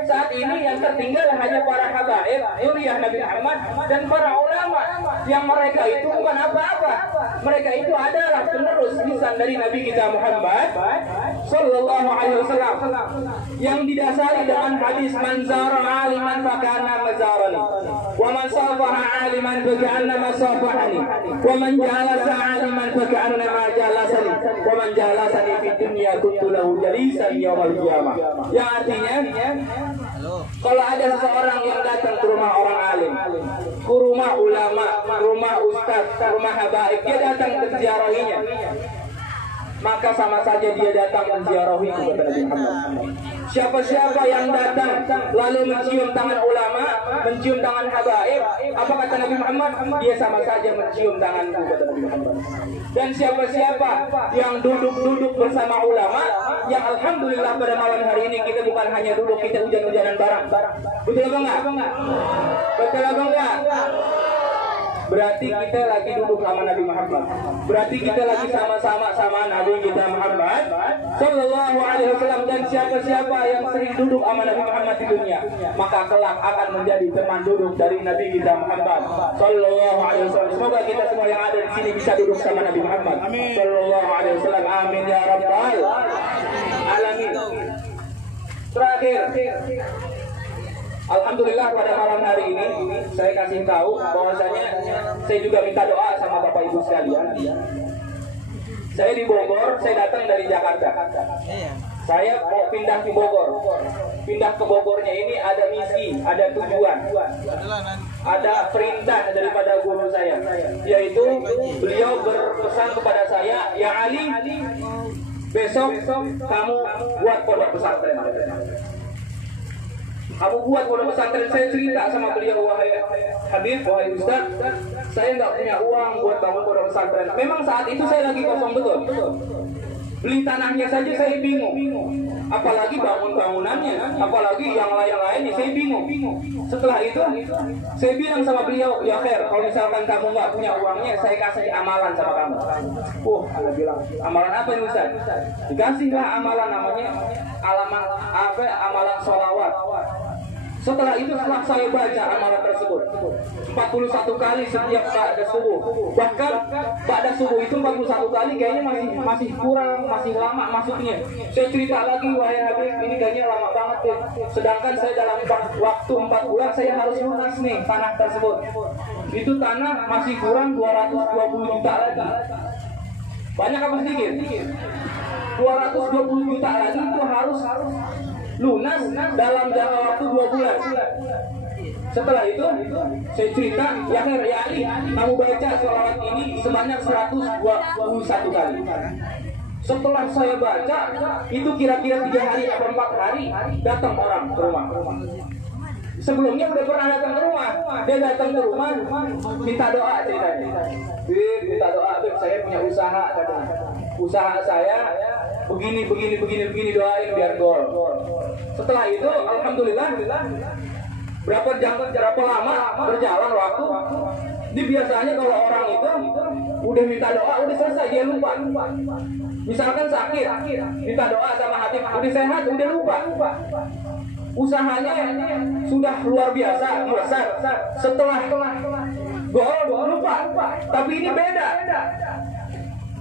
Saat ini yang tertinggal hanya para habaib, zuriyah Nabi Muhammad, dan para ulama. Yang mereka itu bukan apa-apa. Mereka itu adalah penerus lisan dari Nabi kita Muhammad Sallallahu Alaihi Wasallam, yang didasari dengan hadis manzara aliman fakana mazarani, wa man safaha aliman fakana masafahani, wa man jalasa aliman fakana ma jalasani, wa man jalasani fi dunya kuntu lahu jalisan yaumil qiyamah. Yang artinya, kalau ada seseorang yang datang ke rumah orang alim, ke rumah ulama, rumah ustaz, rumah habaib, dia datang menziarahinya, maka sama saja dia datang menziarahiku, kata Nabi Muhammad. Siapa-siapa yang datang lalu mencium tangan ulama, mencium tangan habaib, apa kata Nabi Muhammad? Dia sama saja mencium tanganku, kata Nabi Muhammad. Dan siapa-siapa yang duduk-duduk bersama ulama, yang alhamdulillah pada malam hari ini kita bukan hanya duduk, kita hujan-hujanan bareng. Betul apa enggak? Betul apa enggak? Berarti kita lagi duduk sama Nabi Muhammad. Berarti kita lagi sama-sama sama Nabi kita Muhammad Sallallahu Alaihi Wasallam. Dan siapa-siapa yang sering duduk sama Nabi Muhammad di dunia, maka kelak akan menjadi teman duduk dari Nabi kita Muhammad Sallallahu Alaihi Wasallam. Semoga kita semua yang ada di sini bisa duduk sama Nabi Muhammad Sallallahu Alaihi Wasallam. Amin ya rabbal alamin. Terakhir, alhamdulillah pada malam hari ini saya kasih tahu bahwasanya saya juga minta doa sama Bapak Ibu sekalian. Saya di Bogor, saya datang dari Jakarta. Saya mau pindah ke Bogor. Pindah ke Bogornya ini ada misi, ada tujuan, ada perintah daripada guru saya, yaitu beliau berpesan kepada saya, ya Ali, besok kamu buat pondok pesantren. Kamu buat pondok pesantren. Saya cerita sama beliau, wahai Habib, wahai Ustaz, saya nggak punya uang buat bangun pondok pesantren. Memang saat itu saya lagi kosong betul. Beli tanahnya saja saya bingung, apalagi bangun-bangunannya, apalagi yang lain-lainnya, saya bingung. Setelah itu saya bilang sama beliau, ya Khair, kalau misalkan kamu nggak punya uangnya, saya kasih amalan sama kamu. Anda bilang, amalan apa ini Ustaz? Dikasihlah amalan, namanya amalan sholawat. Setelah itu, setelah saya baca amalan tersebut 41 kali setiap ba'da subuh. Bahkan ba'da subuh itu 41 kali kayaknya masih kurang, masih lama masuknya. Saya cerita lagi, wahai Habib, ini kayaknya lama banget ya. Sedangkan saya dalam waktu 4 bulan saya harus lunas nih tanah tersebut. Itu tanah masih kurang 220 juta lagi. Banyak apa sedikit? 220 juta lagi itu harus lunas dalam jangka waktu 2 bulan. Setelah itu saya cerita, ya Khair, ya Ali, kamu baca sholawat ini sebanyak 121 kali. Setelah saya baca, itu kira-kira 3 hari atau 4 hari datang orang ke rumah. Sebelumnya udah pernah datang ke rumah. Dia datang ke rumah minta doa ceritanya. Minta doa, Beb, saya punya usaha katanya. Usaha saya begini doain biar gol. Setelah itu alhamdulillah berapa lama berjalan waktu. Ini biasanya kalau orang itu udah minta doa udah selesai dia lupa. Misalkan sakit, minta doa sama hati, udah sehat udah lupa. Usahanya sudah luar biasa besar. Setelah gol lupa. Tapi ini beda.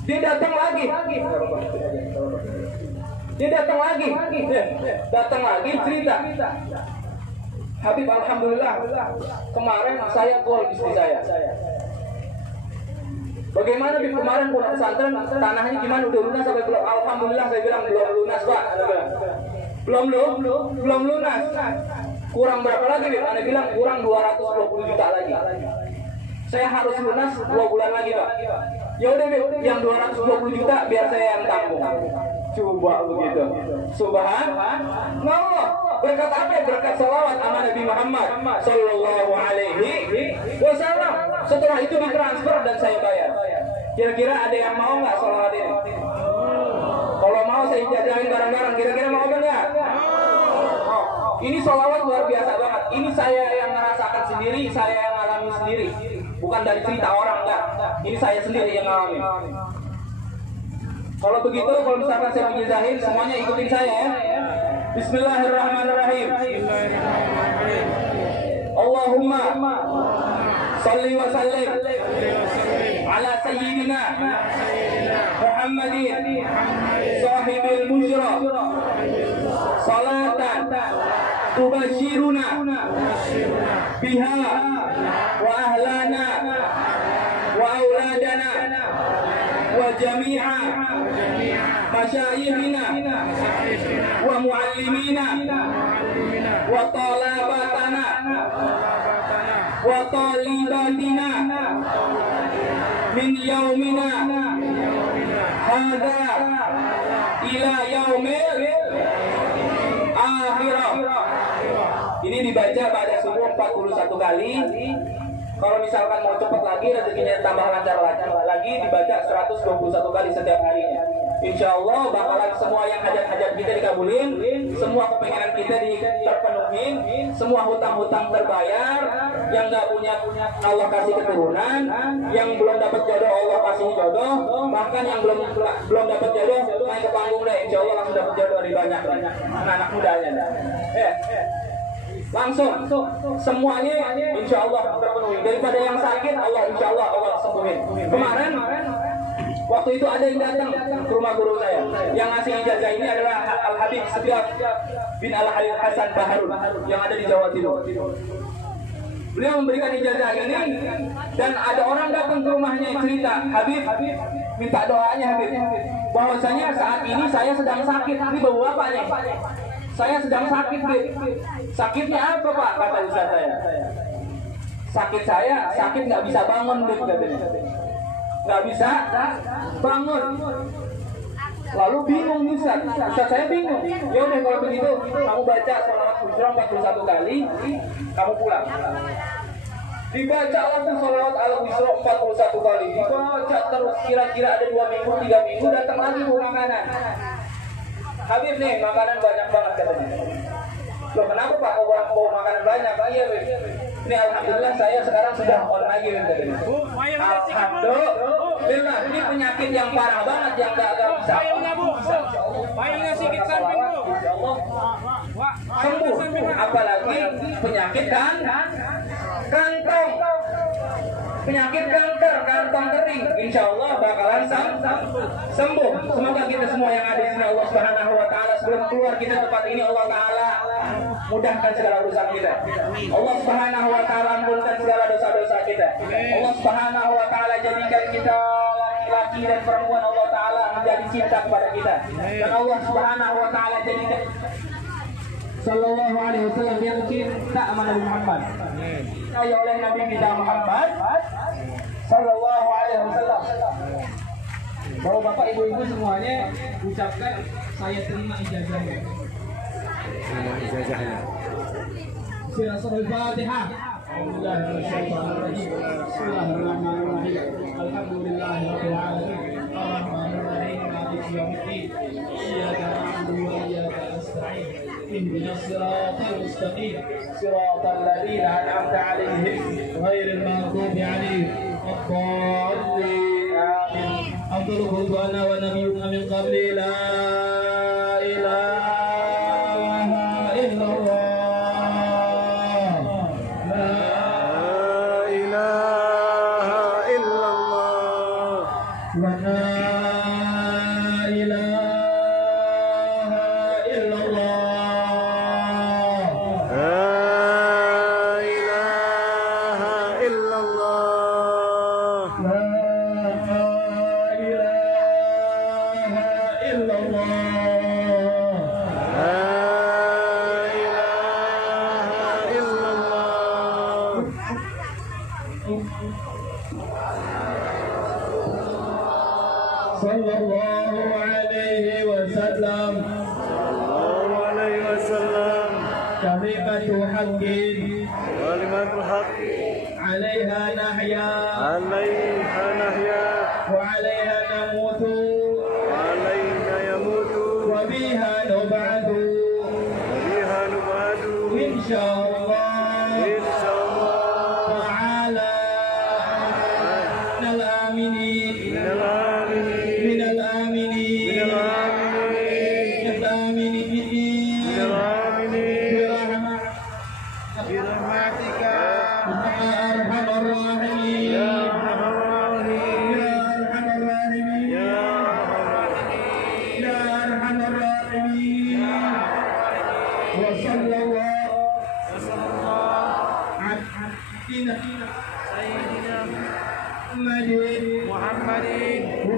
Dia datang lagi cerita, Habib, alhamdulillah kemarin saya gol istri saya. Bagaimana Habib kemarin pondok pesantren tanahnya gimana, udah lunas sampai belum? Alhamdulillah saya bilang belum lunas Pak. Belum lunas. Kurang berapa lagi, Bib? Anda bilang kurang 220 juta lagi. Saya harus lunas 2 bulan lagi, Pak. Ya udah, Bib, yang 220 juta biar saya yang tanggung. Coba begitu. Subhanallah. Berkat apa? Berkat salawat sama Nabi Muhammad sallallahu alaihi wasallam. Setelah itu ditransfer dan saya bayar. Kira-kira ada yang mau nggak salawat ini? Kalau mau saya jajarin barang-barang. Kira-kira mau nggak? Ini salawat luar biasa banget. Ini saya yang merasakan sendiri, saya yang alami sendiri. Bukan dari cerita orang, enggak. Ini saya sendiri yang alami. Kalau begitu, kalau misalkan saya mengizahin, semuanya ikutin saya ya. Bismillahirrahmanirrahim. Allahumma salli wa sallim ala sayyidina Muhammadin sahibil busyra salatan tubashiruna biha wa ahlana wa auladana wa jami'a masyayikhina wa muallimina wa talabatana wa talibatina min yaumina hadza ila yaumil akhirah. Ini dibaca pada subuh 41 kali. Kalau misalkan mau cepat lagi, rezekinya tambah lancar lagi, dibaca 121 kali setiap harinya. Insya Allah bakalan semua yang hajat-hajat kita dikabulin, semua kepengenan kita terpenuhi, semua hutang-hutang terbayar, yang nggak punya Allah kasih keturunan, yang belum dapat jodoh Allah kasih jodoh, bahkan yang belum dapat jodoh main ke panggung deh, insya Allah langsung dapat jodoh dari banyak anak mudanya. Langsung semuanya insya Allah terpenuhi. Daripada yang sakit Allah insya Allah sembuhin. Kemarin waktu itu ada yang datang ke rumah guru saya. Yang ngasih ijazah ini adalah Al-Habib Setiab bin Al-Halil Hasan Baharun yang ada di Jawa Timur. Beliau memberikan ijazah ini dan ada orang datang ke rumahnya cerita, Habib minta doanya Habib, bahwasanya saat ini saya sedang sakit. Ini bawa apa nih? Saya sedang sakit, Bib. Sakitnya apa, Pak? Kata ustaz saya. Sakit saya, sakit nggak bisa bangun, Bib, katanya. Nggak bisa bangun. Lalu bingung Ustaz. Ustaz saya bingung. Ya udah kalau begitu, kamu baca salawat Busyra 41 kali, kamu pulang. Dibaca langsung salawat al-Busyra 41 kali. Dibaca terus kira-kira ada 2 minggu, 3 minggu, datang lagi bawa makanan. Habib nih, makanan banyak banget katanya. Loh kenapa Pak bawa makanan banyak? Iya Bib. Ini alhamdulillah saya sekarang sudah on lagi Bib katanya. Alhamdulillah, ini penyakit yang parah banget yang gak bisa. Payungnya sedikit samping Bu. Sembuh. Apalagi penyakit kantong. Penyakit kanker, kantong kering, insya Allah bakalan sembuh. Semoga kita semua yang ada di sini Allah Subhanahu Wa Taala sebelum keluar kita tempat ini Allah Taala mudahkan segala urusan kita. Allah Subhanahu Wa Taala ampunkan segala dosa-dosa kita. Allah Subhanahu Wa Taala jadikan kita laki-laki dan perempuan Allah Taala menjadi cinta kepada kita. Dan Allah Subhanahu Wa Taala jadikan Sallallahu Alaihi Wasallam yang cinta sama Nabi Muhammad. Ya oleh Nabi kita Muhammad Sallallahu Alaihi Wasallam. Bahwa bapak ibu-ibu semuanya ucapkan saya terima ijazahnya. Terima ijazahnya. Al-Fatihah. Bismillahirrahmanirrahim. Alhamdulillahirabbil alamin. Arrahmanirrahim. Maliki yaumiddin. Iyyaka na'budu wa iyyaka nasta'in. اهدنا الصراط المستقيم صراط الذين أنعمت عليهم غير المغضوب عليهم الضالين آمين. أفضل قربانا ونبينا من قبل لا إله إلا الله لا إله إلا الله لا إله إلا الله sallallahu alaihi wasallam kalimatu haqqin alaiha nahya wa alaiha namutu wa biha nub'athu insyaallah ta'ala minal aminin Muhammadin wa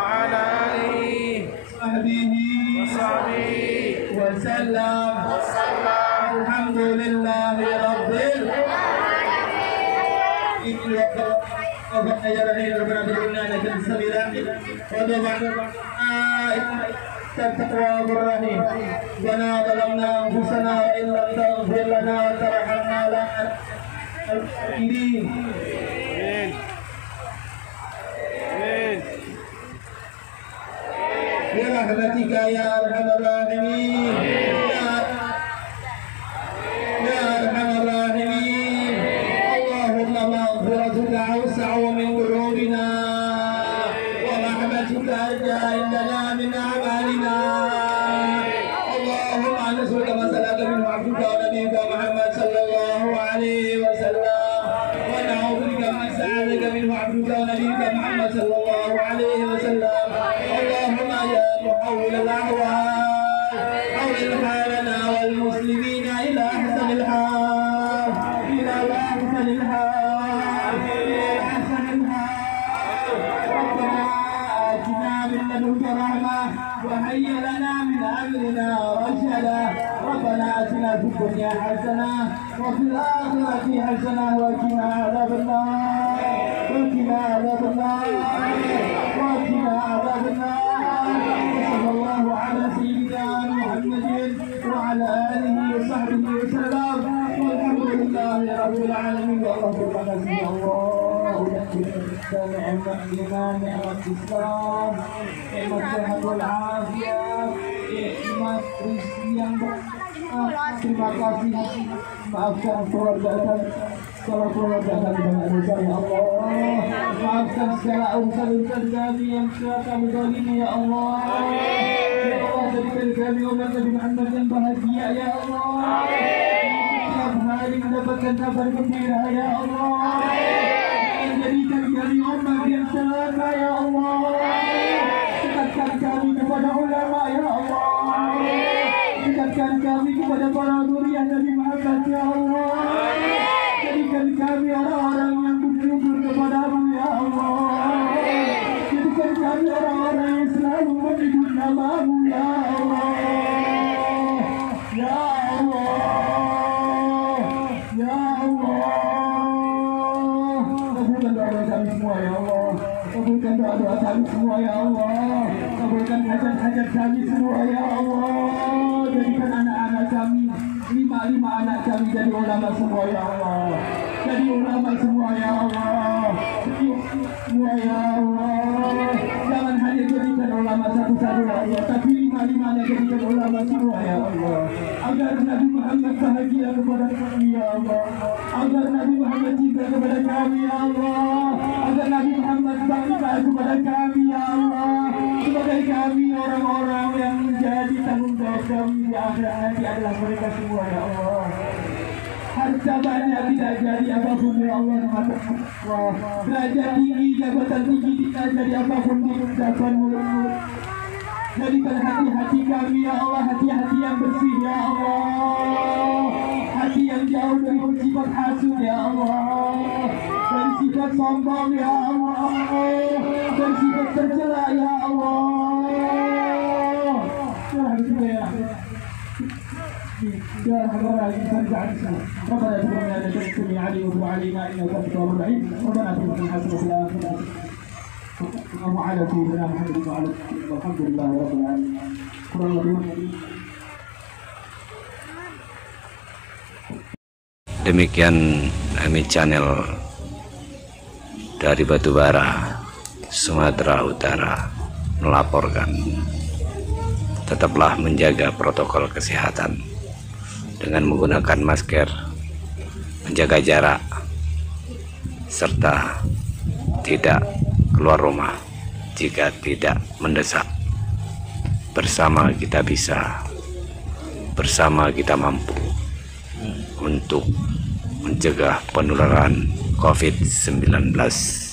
ala alihi sahbihi wa sallam. Alhamdulillahi rabbil alamin. Rabbana zalamna anfusana wa in lam taghfir lana wa tarhamna lanakunanna برحمتك يا أرحم الراحمين يا أرحم الراحمين. اللهم مغفرتك أوسع من ذنوبنا ورحمتك أرجى عندنا من أعمالنا. اللهم نسألك ما سألك منه عبدك ونبيك محمد صلى الله عليه وسلم ونعوذ بك من سألك منه عبدك ونبيك محمد صلى الله عليه وسلم. اللهم يا محول الأحوال حول حالنا والمسلمين إلى أحسن الحال إلى أحسن الحال إلى أحسن الحال. ربنا آتنا من لدنك رحمة وهيئ لنا من أمرنا رشدا. ربنا آتنا في الدنيا حسنة وفي الآخرة حسنة وقنا عذاب النار وقنا عذاب النار وقنا عذاب النار. صلى الله على سيدنا محمد وعلى آله وصحبه وسلم والحمد لله رب العالمين. اللهم نسأل الله نعمة الإيمان نعمة الإسلام نعمة الصحة والعافية nikmat rezeki yang berkah. Terima kasih. Maafkan keluarga kami, segala keluarga kami dengan dosa ya Allah. Maafkan segala urusan-urusan kami yang telah kami zalimi ya Allah. Ya Allah, jadikan kami umat Nabi Muhammad yang bahagia ya Allah. Setiap hari mendapatkan kabar gembira ya Allah. Jadikan kami umat yang celaka ya Allah. Dekatkan kami kepada ulama ya Allah. Dekatkan kami kepada para zuriat Nabi Muhammad ya Allah. Jadikan kami orang-orang yang bersyukur kepadamu ya Allah. Jadikan kami orang-orang yang selalu menyebut namamu ya Allah. Ya Allah, ya Allah. Kabulkan doa kami semua ya Allah. Kabulkan doa kami semua ya Allah. Kabulkan hajat-hajat kami semua ya Allah. Jadikan anak-anak kami, lima anak kami jadi ulama semua ya Allah. Jadi ulama semua ya Allah. Jadi semua ya Allah. Jangan hanya jadikan ulama satu-satu ya Allah, tapi lima-limanya jadikan ulama semua ya Allah. Agar Nabi Muhammad bahagia kepada kami ya Allah. Agar Nabi Muhammad cinta kepada kami ya Allah. Agar Nabi Muhammad bangga kepada kami ya Allah. Sebagai kami orang-orang yang menjadi tanggung jawab kami di akhirat nanti adalah mereka semua ya Allah. Harta banyak tidak jadi apapun ya Allah. Derajat tinggi, jabatan tinggi tidak jadi apapun di ucapan mulut-mulut. Jadikan hati-hati kami ya Allah, hati-hati yang bersih ya Allah. Hati yang jauh dari sifat hasud ya Allah. Dari sifat sombong ya Allah. Dari sifat tercela ya Allah. يا ربنا انت عزيز ربنا تكرمنا لك السميع علي وتب علينا انك انت التواب الرحيم ربنا تكرمنا حسنه في الاخره Demikian kami channel dari Batubara, Sumatera Utara melaporkan. Tetaplah menjaga protokol kesehatan dengan menggunakan masker, menjaga jarak, serta tidak keluar rumah jika tidak mendesak. Bersama kita bisa, bersama kita mampu untuk mencegah penularan COVID-19.